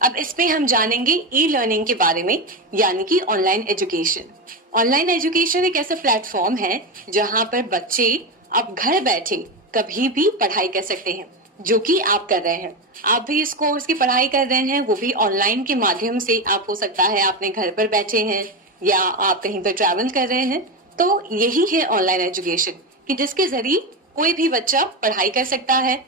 अब इस पे हम जानेंगे ई लर्निंग के बारे में, यानी कि ऑनलाइन एजुकेशन। ऑनलाइन एजुकेशन एक ऐसा प्लेटफॉर्म है जहां पर बच्चे अब घर बैठे कभी भी पढ़ाई कर सकते हैं, जो कि आप कर रहे हैं। आप भी इस कोर्स की पढ़ाई कर रहे हैं, वो भी ऑनलाइन के माध्यम से। आप हो सकता है आपने घर पर बैठे हैं या आप कहीं पर ट्रैवल कर रहे हैं। तो यही है ऑनलाइन एजुकेशन, कि जिसके जरिए कोई भी बच्चा पढ़ाई कर सकता है।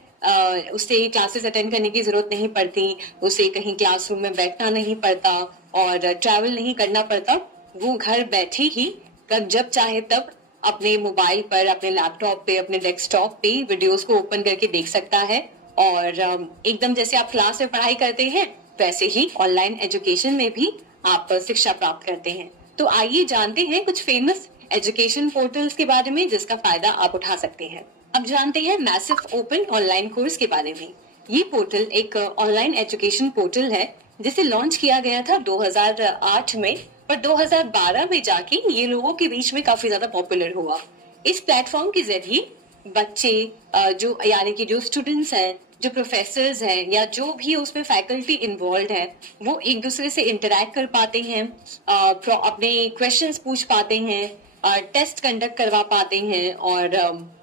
उसे क्लासेस अटेंड करने की जरूरत नहीं पड़ती, उसे कहीं क्लासरूम में बैठना नहीं पड़ता और ट्रैवल नहीं करना पड़ता। वो घर बैठे ही जब चाहे तब अपने मोबाइल पर, अपने लैपटॉप पे, अपने डेस्कटॉप पे वीडियोस को ओपन करके देख सकता है। और एकदम जैसे आप क्लास में पढ़ाई करते हैं, वैसे ही ऑनलाइन एजुकेशन में भी आप शिक्षा प्राप्त करते हैं। तो आइए जानते हैं कुछ फेमस एजुकेशन पोर्टल्स के बारे में जिसका फायदा आप उठा सकते हैं। अब जानते हैं मैसिव ओपन ऑनलाइन कोर्स के बारे में। ये पोर्टल एक ऑनलाइन एजुकेशन पोर्टल है जिसे लॉन्च किया गया था 2008 में, पर 2012 में जाके ये लोगों के बीच में काफी ज्यादा पॉपुलर हुआ। इस प्लेटफॉर्म के जरिए बच्चे जो यानी कि जो स्टूडेंट्स हैं, जो प्रोफेसर्स हैं या जो भी उसमें फैकल्टी इन्वॉल्व है, वो एक दूसरे से इंटरेक्ट कर पाते हैं, अपने क्वेश्चंस पूछ पाते हैं, टेस्ट कंडक्ट करवा पाते हैं और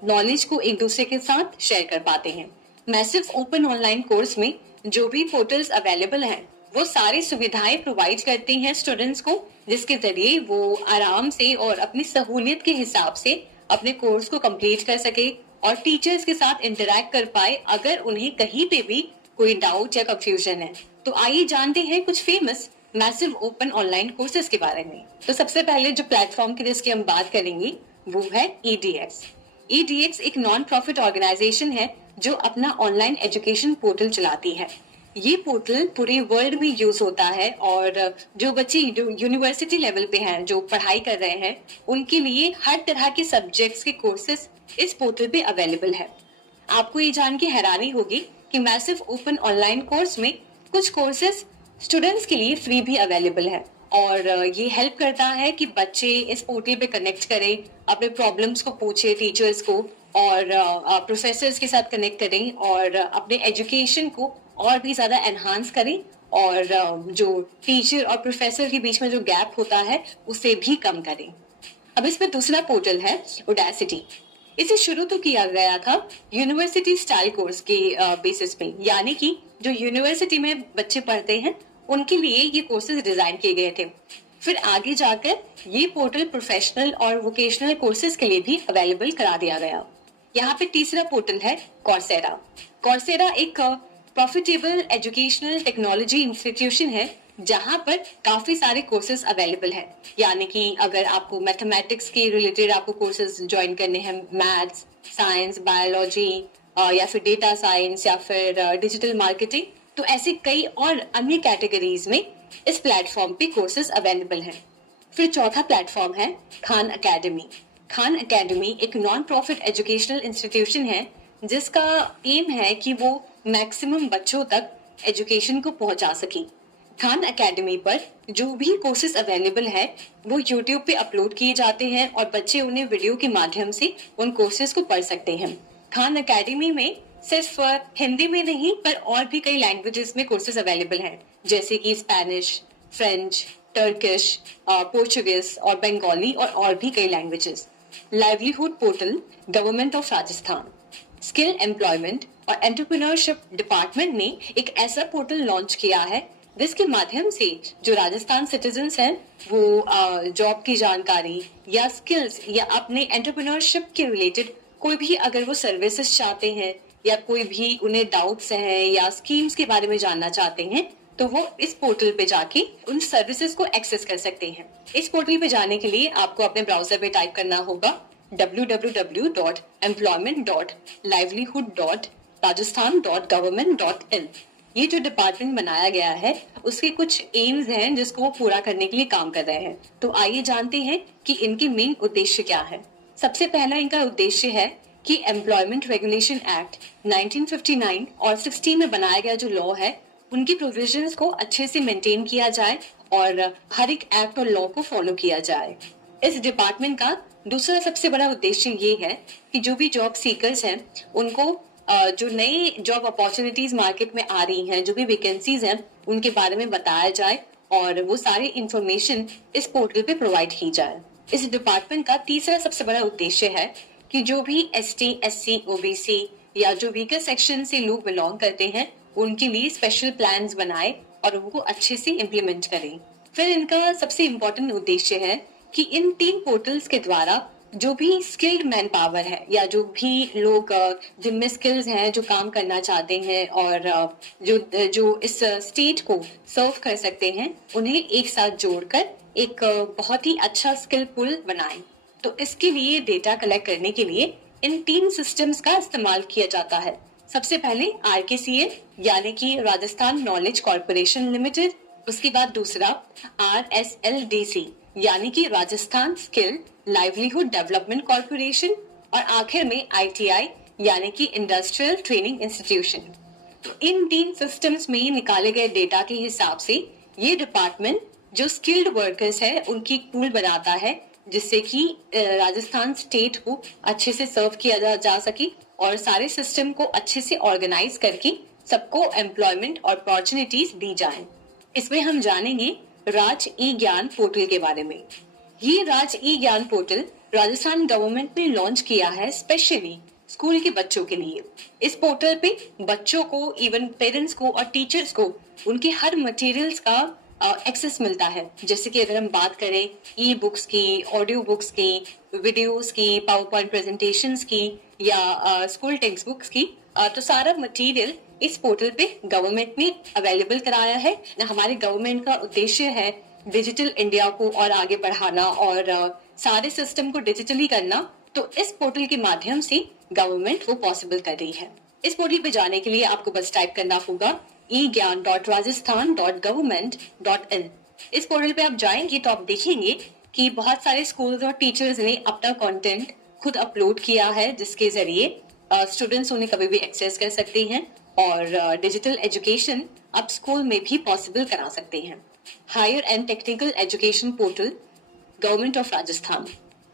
नॉलेज को एक दूसरे के साथ शेयर कर पाते हैं। मैसिव ओपन ऑनलाइन कोर्स में जो भी पोर्टल्स अवेलेबल हैं, वो सारी सुविधाएं प्रोवाइड करते हैं स्टूडेंट्स को, जिसके जरिए वो आराम से और अपनी सहूलियत के हिसाब से अपने कोर्स को कंप्लीट कर सके और टीचर्स के साथ इंटरेक्ट कर पाए अगर उन्हें कहीं पे भी कोई डाउट या कंफ्यूजन है। तो आइए जानते हैं कुछ famous massive open online courses के बारे में। तो सबसे पहले जो प्लेटफॉर्म की जिसकी हम बात करेंगे वो है EDX। EDX एक नॉन प्रॉफिट ऑर्गेनाइजेशन है जो अपना ऑनलाइन एजुकेशन पोर्टल चलाती है। ये पोर्टल पूरे वर्ल्ड में यूज होता है और जो बच्चे यूनिवर्सिटी लेवल पे हैं, जो पढ़ाई कर रहे हैं, उनके लिए हर तरह के सब्जेक्ट्स के कोर्सेज इस पोर्टल पे अवेलेबल है। आपको ये जान के हैरानी होगी कि मैसिव ओपन ऑनलाइन कोर्स में कुछ कोर्सेज स्टूडेंट्स के लिए फ्री भी अवेलेबल है और ये हेल्प करता है कि बच्चे इस पोर्टल पे कनेक्ट करें, अपने प्रॉब्लम्स को पूछे टीचर्स को और प्रोफेसर्स के साथ कनेक्ट करें और अपने एजुकेशन को और भी ज्यादा एनहांस करें और जो टीचर और प्रोफेसर के बीच में जो गैप होता है उसे भी कम करें। अब इसमें दूसरा पोर्टल है Udacity। इसे शुरू तो किया गया था यूनिवर्सिटी स्टाइल कोर्स के बेसिस पे, यानी कि जो यूनिवर्सिटी में बच्चे पढ़ते हैं उनके लिए ये कोर्सेज डिजाइन किए गए थे। फिर आगे जाकर ये पोर्टल प्रोफेशनल और वोकेशनल कोर्सेज के लिए भी अवेलेबल करा दिया गया। यहाँ पे तीसरा पोर्टल है Coursera। Coursera एक प्रॉफिटेबल एजुकेशनल टेक्नोलॉजी इंस्टीट्यूशन है जहाँ पर काफी सारे कोर्सेज अवेलेबल हैं। यानी कि अगर आपको मैथमेटिक्स के रिलेटेड आपको कोर्सेज ज्वाइन करने हैं, मैथ्स, साइंस, बायोलॉजी या फिर डेटा साइंस या फिर डिजिटल मार्केटिंग, तो ऐसे कई और अन्य कैटेगरीज में इस प्लेटफॉर्म पे कोर्सेज अवेलेबल हैं। फिर चौथा प्लेटफॉर्म है खान अकेडमी। खान अकेडमी एक नॉन प्रॉफिट एजुकेशनल इंस्टीट्यूशन है जिसका एम है कि वो मैक्सिमम बच्चों तक एजुकेशन को पहुंचा सके। खान अकेडमी पर जो भी कोर्सेज अवेलेबल है वो यूट्यूब पे अपलोड किए जाते हैं और बच्चे उन्हें वीडियो के माध्यम से उन कोर्सेज को पढ़ सकते हैं। खान अकेडमी में सिर्फ हिंदी में नहीं पर और भी कई लैंग्वेजेस में कोर्सेज अवेलेबल हैं, जैसे कि स्पेनिश, फ्रेंच, टर्किश, पोर्चुगीज और बंगाली और भी कई languages. Livelihood portal government of Rajasthan, skill employment और एंटरप्रेन्योरशिप डिपार्टमेंट ने एक ऐसा पोर्टल लॉन्च किया है जिसके माध्यम से जो राजस्थान सिटीजन्स हैं वो जॉब की जानकारी या स्किल्स या अपने एंटरप्रेन्योरशिप के रिलेटेड कोई भी अगर वो सर्विसेज चाहते हैं या कोई भी उन्हें डाउट्स हैं या स्कीम्स के बारे में जानना चाहते हैं, तो वो इस पोर्टल पे जाके उन सर्विसेज को एक्सेस कर सकते हैं। इस पोर्टल पे जाने के लिए आपको अपने ब्राउजर पे टाइप करना होगा www.employment.livelihood.rajasthan.government.in। ये जो डिपार्टमेंट बनाया गया है उसके कुछ एम्स हैं जिसको वो पूरा करने के लिए काम कर रहे हैं। तो आइए जानते हैं कि इनके मेन उद्देश्य क्या है। सबसे पहला इनका उद्देश्य है कि एम्प्लॉयमेंट रेगुलेशन एक्ट 1959 और 60 में बनाया गया जो लॉ है उनकी प्रोविजंस को अच्छे से मेंटेन किया जाए और हर एक एक्ट और लॉ को फॉलो किया जाए। इस डिपार्टमेंट का दूसरा सबसे बड़ा उद्देश्य ये है कि जो भी जॉब सीकर्स हैं उनको जो नई जॉब अपॉर्चुनिटीज मार्केट में आ रही हैं, जो भी वैकेंसीज हैं उनके बारे में बताया जाए और वो सारी इंफॉर्मेशन इस पोर्टल पे प्रोवाइड की जाए। इस डिपार्टमेंट का तीसरा सबसे बड़ा उद्देश्य है कि जो भी ST, SC, OBC या जो वीकर सेक्शन से लोग बिलोंग करते हैं उनके लिए स्पेशल प्लान्स बनाए और उनको अच्छे से इम्प्लीमेंट करें। फिर इनका सबसे इम्पोर्टेंट उद्देश्य है कि इन 3 पोर्टल्स के द्वारा जो भी स्किल्ड मैन पावर है या जो भी लोग जिनमें स्किल्स हैं, जो काम करना चाहते हैं और जो इस स्टेट को सर्व कर सकते हैं, उन्हें एक साथ जोड़कर एक बहुत ही अच्छा स्किल पूल बनाएं। तो इसके लिए डेटा कलेक्ट करने के लिए इन 3 सिस्टम्स का इस्तेमाल किया जाता है। सबसे पहले RKCL यानी कि राजस्थान नॉलेज कॉर्पोरेशन लिमिटेड, उसके बाद दूसरा RSLDC यानी कि Rajasthan skill livelihood development corporation और आखिर में ITI यानी कि इंडस्ट्रियल ट्रेनिंग इंस्टीट्यूशन। तो इन 3 सिस्टम्स में निकाले गए डेटा के हिसाब से ये डिपार्टमेंट जो स्किल्ड वर्कर्स है उनकी एक पूल बनाता है जिससे कि राजस्थान स्टेट को अच्छे से सर्व किया जा सके और सारे सिस्टम को अच्छे से ऑर्गेनाइज करके सबको एम्प्लॉयमेंट और अपॉर्चुनिटीज दी जाएं। इसमें हम जानेंगे राज ई ज्ञान पोर्टल के बारे में। ये राज ई ज्ञान पोर्टल राजस्थान गवर्नमेंट ने लॉन्च किया है स्पेशली स्कूल के बच्चों के लिए। इस पोर्टल पे बच्चों को, इवन पेरेंट्स को और टीचर्स को उनके हर मटेरियल्स का एक्सेस मिलता है। जैसे कि अगर हम बात करें ई बुक्स की, ऑडियो बुक्स की, वीडियोस की, पावर पॉइंट प्रेजेंटेशंस की या स्कूल टेक्स्ट बुक्स की, तो सारा मटेरियल इस पोर्टल पे गवर्नमेंट ने अवेलेबल कराया है। हमारे गवर्नमेंट का उद्देश्य है डिजिटल इंडिया को और आगे बढ़ाना और सारे सिस्टम को डिजिटली करना। तो इस पोर्टल के माध्यम से गवर्नमेंट वो पॉसिबल कर रही है। इस पोर्टल पे जाने के लिए आपको बस टाइप करना होगा egyan.rajasthan.government.in। इस पोर्टल पे आप जाएंगे तो आप देखेंगे कि बहुत सारे स्कूल्स और टीचर्स ने अपना कंटेंट खुद अपलोड किया है जिसके जरिए स्टूडेंट्स उन्हें कभी भी एक्सेस कर सकते हैं और डिजिटल एजुकेशन अब स्कूल में भी पॉसिबल करा सकते हैं। Higher and technical education portal government of Rajasthan.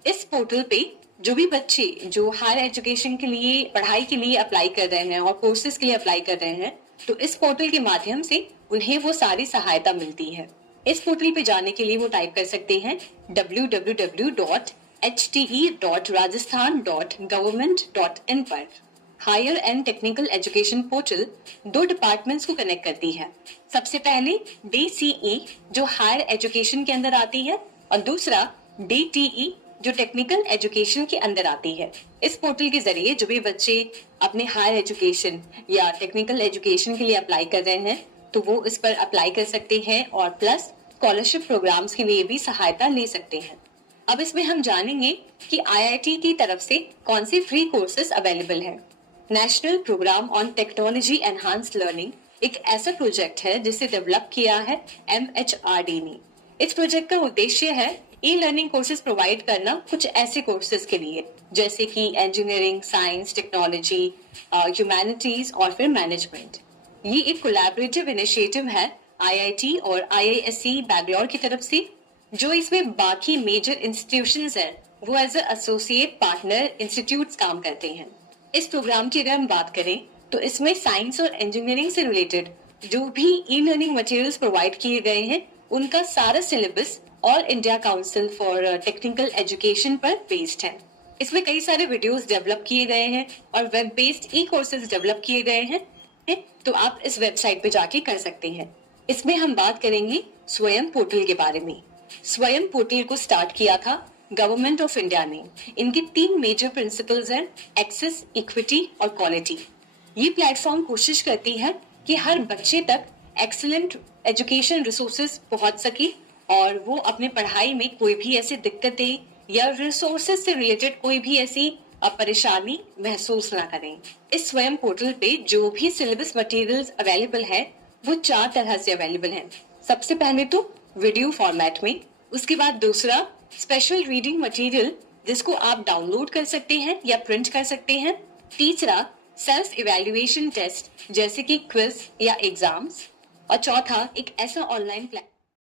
इस पोर्टल पे जो भी बच्चे जो हायर एजुकेशन के लिए, पढ़ाई के लिए अप्लाई कर रहे हैं और कोर्सेज के लिए अप्लाई कर रहे हैं, तो इस पोर्टल के माध्यम से उन्हें वो सारी सहायता मिलती है। इस पोर्टल पे जाने के लिए वो टाइप कर सकते हैं www.hte.rajasthan.government.in पर। Higher and technical education portal 2 departments को कनेक्ट करती है। सबसे पहले DCE जो हायर एजुकेशन के अंदर आती है और दूसरा DTE जो टेक्निकल एजुकेशन के अंदर आती है। इस पोर्टल के जरिए जो भी बच्चे अपने हायर एजुकेशन या टेक्निकल एजुकेशन के लिए अप्लाई कर रहे हैं तो वो इस पर अप्लाई कर सकते हैं और प्लस स्कॉलरशिप प्रोग्राम्स के लिए भी सहायता ले सकते हैं। अब इसमें हम जानेंगे कि IIT की तरफ से कौन से फ्री कोर्सेज अवेलेबल हैं। National programme on technology enhanced learning एक ऐसा प्रोजेक्ट है जिसे डेवलप किया है MHRD ने। इस प्रोजेक्ट का उद्देश्य है ई लर्निंग कोर्सेज प्रोवाइड करना कुछ ऐसे कोर्सेज के लिए जैसे कि इंजीनियरिंग, साइंस, टेक्नोलॉजी, ह्यूमैनिटीज और फिर मैनेजमेंट। ये एक कोलैबोरेटिव इनिशिएटिव है IIT और IISc बैंगलोर की तरफ से। जो इसमें बाकी मेजर इंस्टीट्यूशंस हैं वो एज एसोसिएट पार्टनर इंस्टीट्यूट्स काम करते हैं। इस प्रोग्राम की अगर हम बात करें तो इसमें साइंस और इंजीनियरिंग से रिलेटेड जो भी ई लर्निंग मटेरियल्स प्रोवाइड किए गए हैं उनका सारा syllabus all India council for technical education पर बेस्ड है। इसमें कई सारे वीडियोस डेवलप किए गए हैं और वेब बेस्ड ई कोर्सेज डेवलप किए गए हैं, तो आप इस वेबसाइट पे जाके कर सकते हैं। इसमें हम बात करेंगे स्वयं पोर्टल के बारे में। स्वयं पोर्टल को स्टार्ट किया था गवर्नमेंट ऑफ इंडिया ने। इनके 3 मेजर प्रिंसिपल्स हैं, एक्सेस, इक्विटी और क्वालिटी। ये प्लेटफॉर्म कोशिश करती है कि हर बच्चे तक एक्सीलेंट एजुकेशन रिसोर्सेज पहुंच सके और वो अपने पढ़ाई में कोई भी ऐसी दिक्कतें या रिसोर्सेज से रिलेटेड कोई भी ऐसी परेशानी महसूस ना करें। इस स्वयं पोर्टल पे जो भी सिलेबस मटेरियल्स अवेलेबल है वो 4 तरह से अवेलेबल हैं। सबसे पहले तो वीडियो फॉर्मेट में, उसके बाद दूसरा स्पेशल रीडिंग मटेरियल जिसको आप डाउनलोड कर सकते हैं या प्रिंट कर सकते हैं, तीसरा सेल्फ इवैल्यूएशन टेस्ट जैसे कि क्विज या एग्जाम्स, और चौथा एक ऐसा ऑनलाइन प्लेटफॉर्म